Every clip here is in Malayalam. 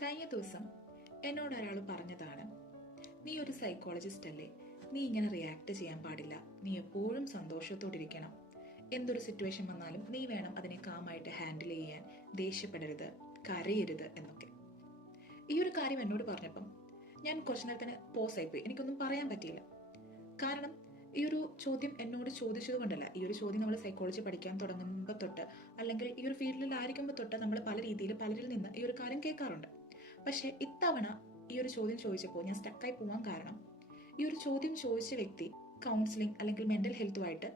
കഴിഞ്ഞ ദിവസം എന്നോട് ഒരാൾ പറഞ്ഞതാണ്, നീ ഒരു സൈക്കോളജിസ്റ്റ് അല്ലേ, നീ ഇങ്ങനെ റിയാക്ട് ചെയ്യാൻ പാടില്ല, നീ എപ്പോഴും സന്തോഷത്തോടിരിക്കണം, എന്തൊരു സിറ്റുവേഷൻ വന്നാലും നീ വേണം അതിനെ കാമായിട്ട് ഹാൻഡിൽ ചെയ്യാൻ, ദേഷ്യപ്പെടരുത്, കരയരുത് എന്നൊക്കെ. ഈ ഒരു കാര്യം എന്നോട് പറഞ്ഞപ്പം ഞാൻ കുറച്ചു നേരത്തിന് പോസായിപ്പോയി. എനിക്കൊന്നും പറയാൻ പറ്റിയില്ല. കാരണം ഈ ഒരു ചോദ്യം എന്നോട് ചോദിച്ചത് കൊണ്ടല്ല. ഈ ഒരു ചോദ്യം നമ്മൾ സൈക്കോളജി പഠിക്കാൻ തുടങ്ങുമ്പോൾ തൊട്ട്, അല്ലെങ്കിൽ ഈ ഒരു ഫീൽഡിലായിരിക്കുമ്പോൾ തൊട്ട് നമ്മൾ പല രീതിയിൽ പലരിൽ നിന്ന് ഈ ഒരു കാര്യം കേൾക്കാറുണ്ട്. പക്ഷേ ഇത്തവണ ഈ ഒരു ചോദ്യം ചോദിച്ചപ്പോൾ ഞാൻ സ്റ്റക്കായി പോകാൻ കാരണം, ഈ ഒരു ചോദ്യം ചോദിച്ച വ്യക്തി കൗൺസിലിംഗ് അല്ലെങ്കിൽ മെന്റൽ ഹെൽത്തുമായിട്ട്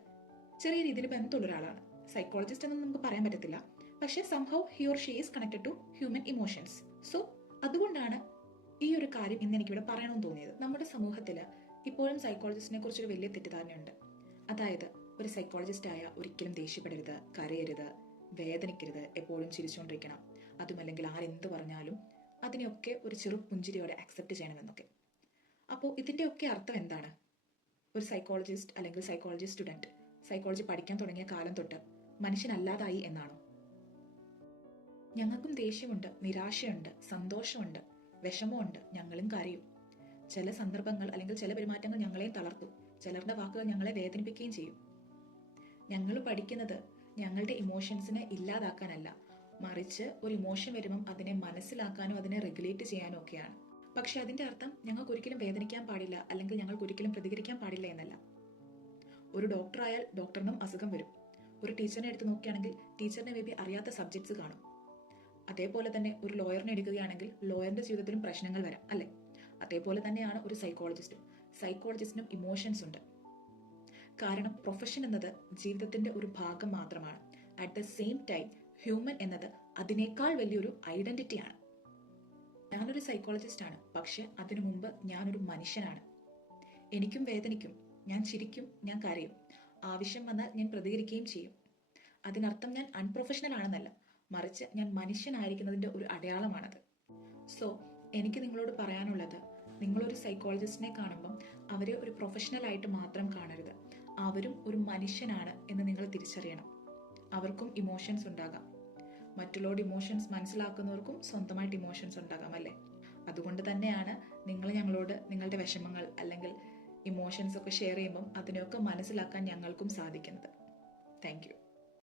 ചെറിയ രീതിയിൽ ബന്ധമുള്ള ഒരാളാണ്. സൈക്കോളജിസ്റ്റ് എന്നൊന്നും നമുക്ക് പറയാൻ പറ്റത്തില്ല, പക്ഷേ somehow he or she is connected to human emotions. So അതുകൊണ്ടാണ് ഈ ഒരു കാര്യം ഇന്ന് എനിക്കിവിടെ പറയണമെന്ന് തോന്നിയത്. നമ്മുടെ സമൂഹത്തിൽ ഇപ്പോഴും സൈക്കോളജിസ്റ്റിനെ കുറിച്ചൊരു വലിയ തെറ്റിദ്ധാരണയുണ്ട്. അതായത് ഒരു സൈക്കോളജിസ്റ്റ് ആയ ഒരിക്കലും ദേഷ്യപ്പെടരുത്, കരയരുത്, വേദനിക്കരുത്, എപ്പോഴും ചിരിച്ചുകൊണ്ടിരിക്കണം, അതുമല്ലെങ്കിൽ ആരെന്ത് പറഞ്ഞാലും അതിനെയൊക്കെ ഒരു ചെറു പുഞ്ചിരിയോടെ അക്സെപ്റ്റ് ചെയ്യണമെന്നൊക്കെ. അപ്പോൾ ഇതിൻ്റെയൊക്കെ അർത്ഥം എന്താണ്? ഒരു സൈക്കോളജിസ്റ്റ് അല്ലെങ്കിൽ സൈക്കോളജി സ്റ്റുഡൻറ്റ് സൈക്കോളജി പഠിക്കാൻ തുടങ്ങിയ കാലം തൊട്ട് മനുഷ്യനല്ലാതായി എന്നാണോ? ഞങ്ങൾക്കും ദേഷ്യമുണ്ട്, നിരാശയുണ്ട്, സന്തോഷമുണ്ട്, വിഷമമുണ്ട്, ഞങ്ങളും കരയും. ചില സന്ദർഭങ്ങൾ അല്ലെങ്കിൽ ചില പെരുമാറ്റങ്ങൾ ഞങ്ങളെയും തളർത്തും, ചിലരുടെ വാക്കുകൾ ഞങ്ങളെ വേദനിപ്പിക്കുകയും ചെയ്യും. ഞങ്ങൾ പഠിക്കുന്നത് ഞങ്ങളുടെ ഇമോഷൻസിനെ ഇല്ലാതാക്കാനല്ല, മറിച്ച് ഒരു ഇമോഷൻ വരുമ്പം അതിനെ മനസ്സിലാക്കാനോ അതിനെ റെഗുലേറ്റ് ചെയ്യാനോ ഒക്കെയാണ്. പക്ഷെ അതിന്റെ അർത്ഥം ഞങ്ങൾക്ക് ഒരിക്കലും വേദനിക്കാൻ പാടില്ല അല്ലെങ്കിൽ ഞങ്ങൾക്ക് ഒരിക്കലും പ്രതികരിക്കാൻ പാടില്ല എന്നല്ല. ഒരു ഡോക്ടറായാൽ ഡോക്ടറിനും അസുഖം വരും. ഒരു ടീച്ചറിനെ എടുത്ത് നോക്കുകയാണെങ്കിൽ ടീച്ചറിനെ മേ ബി അറിയാത്ത സബ്ജക്ട്സ് കാണും. അതേപോലെ തന്നെ ഒരു ലോയറിനെ എടുക്കുകയാണെങ്കിൽ ലോയറിന്റെ ജീവിതത്തിലും പ്രശ്നങ്ങൾ വരാം, അല്ലെ? അതേപോലെ തന്നെയാണ് ഒരു സൈക്കോളജിസ്റ്റിനും ഇമോഷൻസ് ഉണ്ട്. കാരണം പ്രൊഫഷൻ എന്നത് ജീവിതത്തിന്റെ ഒരു ഭാഗം മാത്രമാണ്. At the same time human എന്നത് അതിനേക്കാൾ വലിയൊരു ഐഡന്റിറ്റിയാണ്. ഞാനൊരു സൈക്കോളജിസ്റ്റ് ആണ്, പക്ഷെ അതിനു മുമ്പ് ഞാനൊരു മനുഷ്യനാണ്. എനിക്കും വേദനിക്കും, ഞാൻ ചിരിക്കും, ഞാൻ കരയും, ആവശ്യം വന്നാൽ ഞാൻ പ്രതികരിക്കുകയും ചെയ്യും. അതിനർത്ഥം ഞാൻ അൺപ്രൊഫഷണൽ ആണെന്നല്ല, മറിച്ച് ഞാൻ മനുഷ്യനായിരിക്കുന്നതിന്റെ ഒരു അടയാളമാണത്. സോ എനിക്ക് നിങ്ങളോട് പറയാനുള്ളത്, നിങ്ങളൊരു സൈക്കോളജിസ്റ്റിനെ കാണുമ്പം അവരെ ഒരു പ്രൊഫഷണൽ ആയിട്ട് മാത്രം കാണരുത്. അവരും ഒരു മനുഷ്യനാണ് എന്ന് നിങ്ങൾ തിരിച്ചറിയണം. അവർക്കും ഇമോഷൻസ് ഉണ്ടാകാം. മറ്റുള്ളവരുടെ ഇമോഷൻസ് മനസ്സിലാക്കുന്നവർക്കും സ്വന്തമായിട്ട് ഇമോഷൻസ് ഉണ്ടാകാം, അല്ലേ? അതുകൊണ്ട് തന്നെയാണ് നിങ്ങൾ ഞങ്ങളോട് നിങ്ങളുടെ വിഷമങ്ങൾ അല്ലെങ്കിൽ ഇമോഷൻസ് ഒക്കെ ഷെയർ ചെയ്യുമ്പം അതിനെയൊക്കെ മനസ്സിലാക്കാൻ ഞങ്ങൾക്കും സാധിക്കുന്നത്. Thank you.